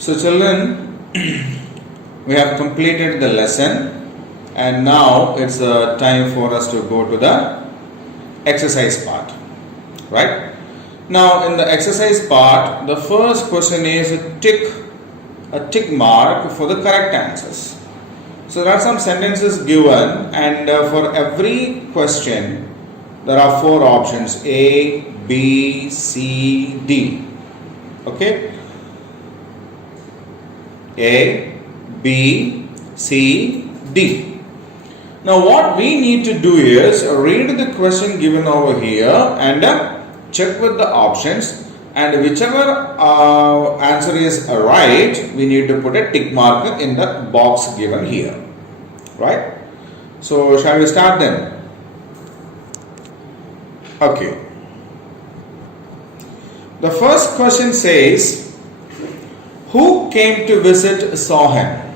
So children, we have completed the lesson and now it's time for us to go to the exercise part, right? Now in the exercise part, the first question is a tick mark for the correct answers. So there are some sentences given and for every question there are four options: A, B, C, D. Okay? A, B, C, D. Now what we need to do is read the question given over here and check with the options, and whichever answer is right, we need to put a tick mark in the box given here, right? So shall we start then? Okay. The first question says, who came to visit Sohan?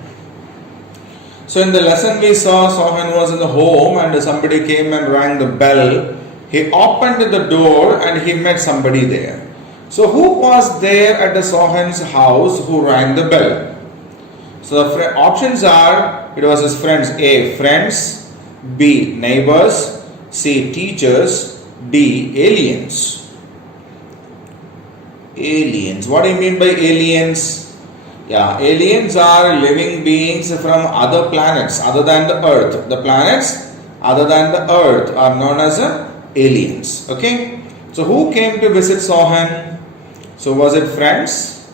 So in the lesson we saw Sohan was in the home and somebody came and rang the bell. He opened the door and he met somebody there. So who was there at the Sohan's house who rang the bell? So the options are, it was his friends. A, friends. B, neighbors. C, teachers. D, aliens. Aliens. What do you mean by aliens? Yeah, aliens are living beings from other planets other than the earth. The planets other than the earth are known as aliens. Okay. So who came to visit Sohan? So was it friends?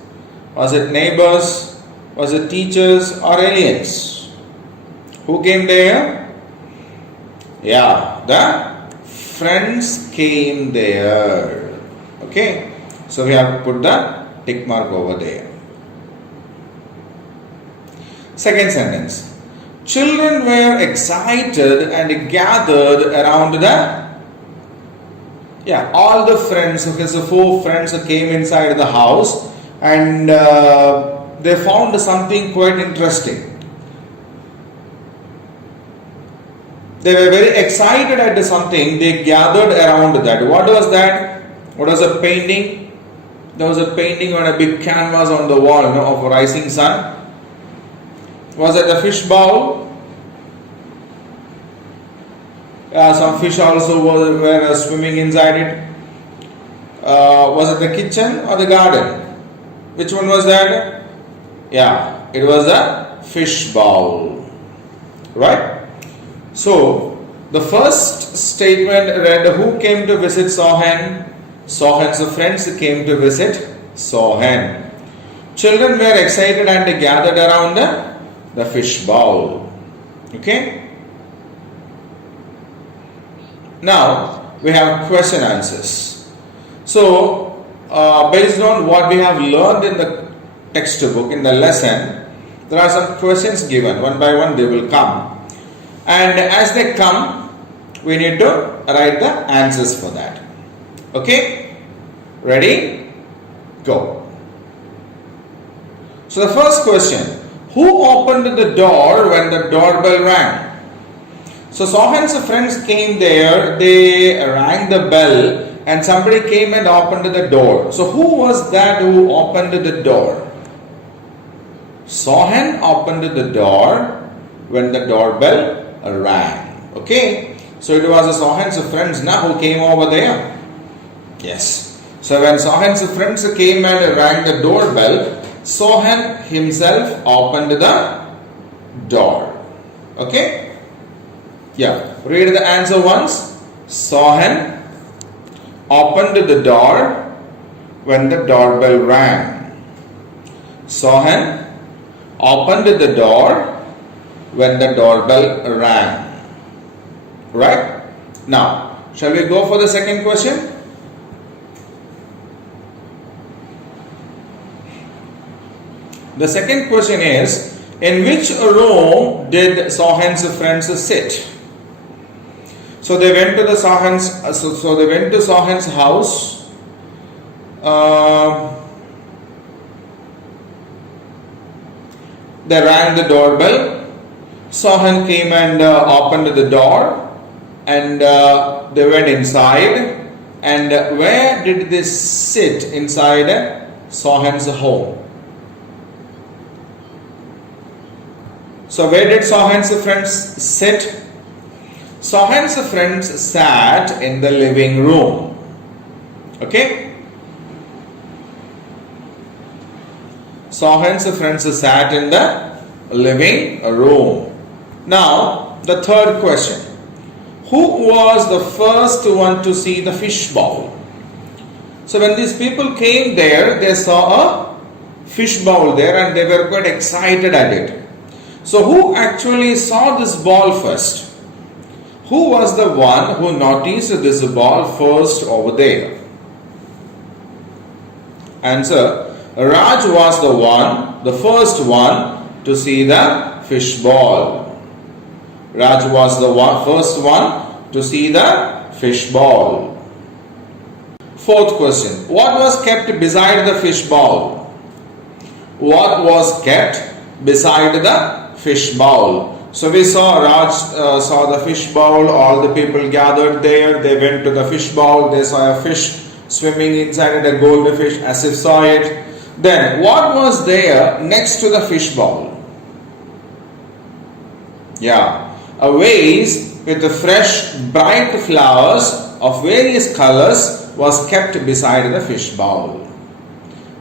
Was it neighbors? Was it teachers or aliens? Who came there? Yeah, the friends came there. Okay. So we have put the tick mark over there. Second sentence. Children were excited and gathered around all the friends. Okay, so four friends came inside the house and they found something quite interesting. They were very excited at something. They gathered around that. What was that? What was a painting? There was a painting on a big canvas on the wall, of a rising sun. Was it the fish bowl? Some fish also were swimming inside it. Was it the kitchen or the garden? Which one was that? Yeah, it was a fish bowl. Right? So, the first statement read, who came to visit Sohan? Sohan's friends came to visit Sohan. Children were excited and gathered around the fish bowl. Okay? Now, we have question answers. So, based on what we have learned in the textbook, in the lesson, there are some questions given. One by one they will come. And as they come, we need to write the answers for that. Okay? Ready? Go. So, the first question. Who opened the door when the doorbell rang? So Sohan's friends came there, they rang the bell and somebody came and opened the door. So who was that who opened the door? Sohan opened the door when the doorbell rang. Okay. So it was Sohan's friends now who came over there. Yes. So when Sohan's friends came and rang the doorbell, Sohan himself opened the door. Okay? Yeah. Read the answer once. Sohan opened the door when the doorbell rang. Sohan opened the door when the doorbell rang. Right? Now, shall we go for the second question? The second question is, in which room did Sohan's friends sit? So they went to Sohan's house. They rang the doorbell. Sohan came and opened the door, and they went inside. And where did they sit inside Sohan's home? So where did Sohan's friends sit? Sohan's friends sat in the living room. Okay? Sohan's friends sat in the living room. Now, the third question. Who was the first one to see the fish bowl? So when these people came there, they saw a fish bowl there and they were quite excited at it. So who actually saw this ball first? Who was the one who noticed this ball first over there? Answer. Raj was the first one to see the fish ball. Raj was the first one to see the fish ball. Fourth question. What was kept beside the fish bowl? What was kept beside the fish bowl? So we saw Raj saw the fish bowl. All the people gathered there. They went to the fish bowl. They saw a fish swimming inside it, a goldfish, as if saw it. Then what was there next to the fish bowl? Yeah. A vase with the fresh, bright flowers of various colors was kept beside the fish bowl.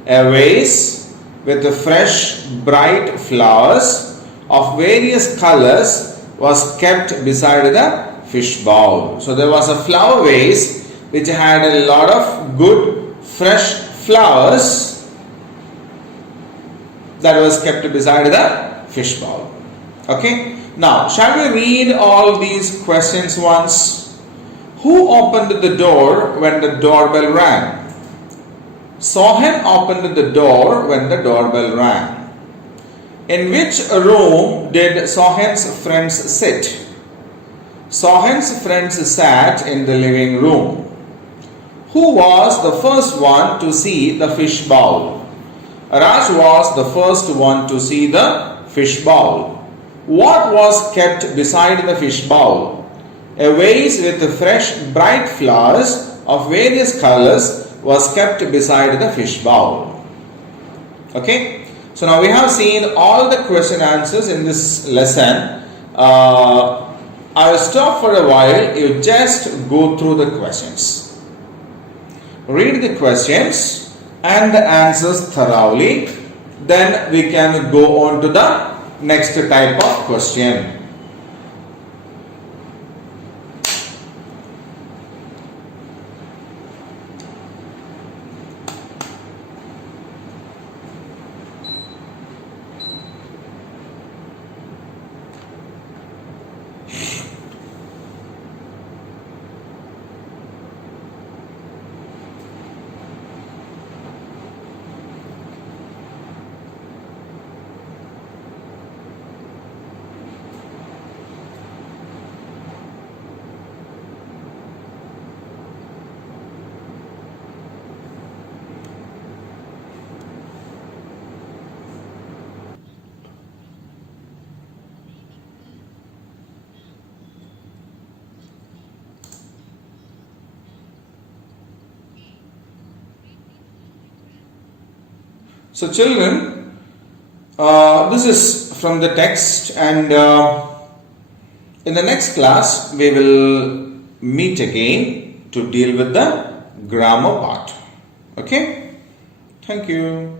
A vase with the fresh, bright flowers of various colors was kept beside the fish bowl. So there was a flower vase which had a lot of good, fresh flowers that was kept beside the fish bowl. Okay. Now, shall we read all these questions once? Who opened the door when the doorbell rang? Sohan opened the door when the doorbell rang. In which room did Sohan's friends sit? Sohan's friends sat in the living room. Who was the first one to see the fish bowl? Raj was the first one to see the fish bowl. What was kept beside the fish bowl? A vase with fresh, bright flowers of various colors was kept beside the fish bowl. Okay, so now we have seen all the question answers in this lesson. I will stop for a while. You just go through the questions. Read the questions and the answers thoroughly. Then we can go on to the next type of question. So children, this is from the text, and in the next class we will meet again to deal with the grammar part. Okay, thank you.